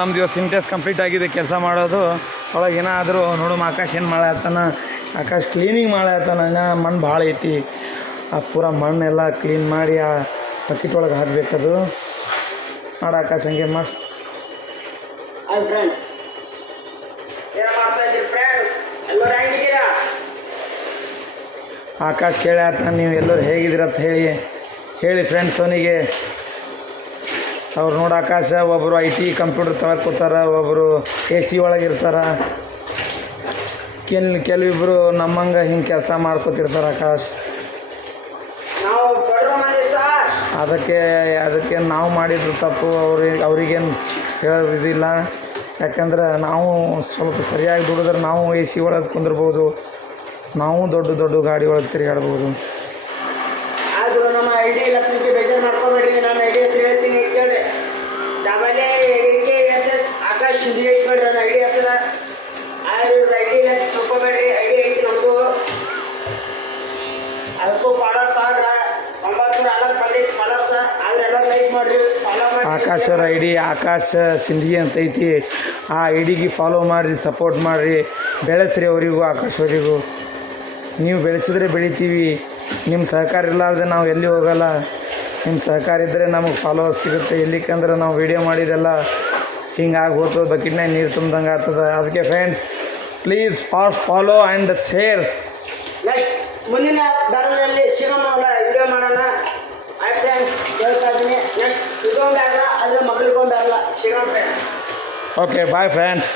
ನಮ್ದು ಇವತ್ತು ಸಿಂಟೆಕ್ಸ್ ಕಂಪ್ಲೀಟ್ ಆಗಿದೆ ಕೆಲಸ ಮಾಡೋದು. ಒಳಗೆ ಏನಾದರೂ ನೋಡು ಆಕಾಶ್ ಏನು ಮಾಡೇ ಆತಾನ. ಆಕಾಶ್ ಕ್ಲೀನಿಂಗ್ ಮಾಡೇ ಆತಾನ. ಇನ್ನು ಮಣ್ಣು ಭಾಳ ಐತಿ. ಆ ಪೂರ ಮಣ್ಣೆಲ್ಲ ಕ್ಲೀನ್ ಮಾಡಿ ಆ ಬಕೆಟ್ ಒಳಗೆ ಹಾಕಬೇಕದು. ಮಾಡು ಆಕಾಶ್ ಹಂಗೆ ಮಾಡಿ. ಫ್ರೆಂಡ್ಸ್ ಏನು ಮಾಡ್ತಾ ಇದ್ದೀರಿ ಫ್ರೆಂಡ್ಸ್? ಎಲ್ಲರೂ ಹೆಂಗಿದ್ದೀರಾ? ಆಕಾಶ್ ಕೇಳಿ ಆತ ನೀವು ಎಲ್ಲರೂ ಹೇಗಿದ್ದೀರಂತ ಹೇಳಿ ಫ್ರೆಂಡ್ಸ್ ಅವನಿಗೆ. ಅವ್ರು ನೋಡಿ ಆಕಾಶ ಒಬ್ಬರು IT ಕಂಪ್ಯೂಟರ್ ತಗೊಳ್ಕೋತಾರೆ, ಒಬ್ಬರು AC ಒಳಗಿರ್ತಾರೆ, ಕೆಲವಿಬ್ಬರು ನಮ್ಮಂಗೆ ಹಿಂಗೆ ಕೆಲಸ ಮಾಡ್ಕೋತಿರ್ತಾರೆ ಆಕಾಶ್. ನಾವು ಬಡವ ಮಂದಿ ಸರ್. ಅದಕ್ಕೆ ನಾವು ಮಾಡಿದ್ದು ತಪ್ಪು ಅವ್ರಿಗೇನು ಹೇಳೋದಿಲ್ಲ. ಯಾಕಂದ್ರೆ ನಾವು ಸ್ವಲ್ಪ ಸರಿಯಾಗಿ ದುಡಿದ್ರೆ ನಾವು AC ಒಳಗೆ ಕುಂದಿರ್ಬೋದು, ನಾವು ದೊಡ್ಡ ಗಾಡಿ ಒಳಗೆ ತಿರುಗಾಡ್ಬೋದು. ಆದರೂ ನಮ್ಮ ID ಲಕ್ಷ್ಮಿಗೆ ಬೇಜಾರು ಮಾಡ್ಕೊಬೇಡ್ರಿ. ನಾನು ID ಹೆಸರು ಹೇಳ್ತೀನಿ ಕೇಳಿ. AKSH ಆಕಾಶ್ ಹಿಂದಿ ಇಟ್ಬೇಡ್ರಿ. ನನ್ನ ID ಹೆಸರು ID ತಿಳ್ಕೊಬೇಡ್ರಿ. ID ಐತಿ ನಮ್ಮದು. ಅದಕ್ಕೂ ಫಾಲೋವರ್ಸ್ ಆಡ್ರ 900 ಬಂದೈತಿ ಫಾಲೋವರ್ಸ್. ಆದ್ರೆ ಎಲ್ಲರೂ ಲೈಕ್ ಮಾಡಿರಿ, ಫಾಲೋ ಮಾಡಿ. ಆಕಾಶ್ ಅವ್ರ ID ಆಕಾಶ್ ಸಿಂಧಿ ಅಂತೈತಿ. ಆ IDಗೆ ಫಾಲೋ ಮಾಡಿರಿ, ಸಪೋರ್ಟ್ ಮಾಡಿರಿ, ಬೆಳೆಸ್ರಿ ಅವರಿಗೂ ಆಕಾಶ್ ಅವರಿಗೂ. ನೀವು ಬೆಳೆಸಿದ್ರೆ ಬೆಳಿತೀವಿ. ನಿಮ್ಮ ಸಹಕಾರ ಇಲ್ಲಾರ್ದೆ ನಾವು ಎಲ್ಲಿ ಹೋಗಲ್ಲ. ನಿಮ್ಮ ಸಹಕಾರ ಇದ್ದರೆ ನಮಗೆ ಫಾಲೋವರ್ಸ್ ಸಿಗುತ್ತೆ. ಎಲ್ಲಿಕಂದ್ರೆ ನಾವು ವೀಡಿಯೋ ಮಾಡಿದೆಲ್ಲ ಹಿಂಗಾಗಿ ಹೋಗ್ತದೆ, ಬಕೆಟ್ನಾಗ ನೀರು ತುಂಬ್ದಂಗೆ ಆಗ್ತದೆ. ಅದಕ್ಕೆ friends please follow and share. Next ಮುಂದಿನ ಭಾಗದಲ್ಲಿ ಸಿಗೋಣ, ವಿಡಿಯೋ ಮಾಡೋಣ. ಆಯ್ತು ಫ್ರೆಂಡ್ಸ್, ಹೇಳ್ತಾ ಇದ್ದೀನಿ. ನೆಕ್ಸ್ಟ್ ಇಟ್ಕೊಂಡಾಗಲ್ಲ, ಅದ್ರ ಮಗಳಿಗೊಂಡಾಗಲ್ಲ ಸಿಗೋಣ ಫ್ರೆಂಡ್ಸ್. Okay bye friends.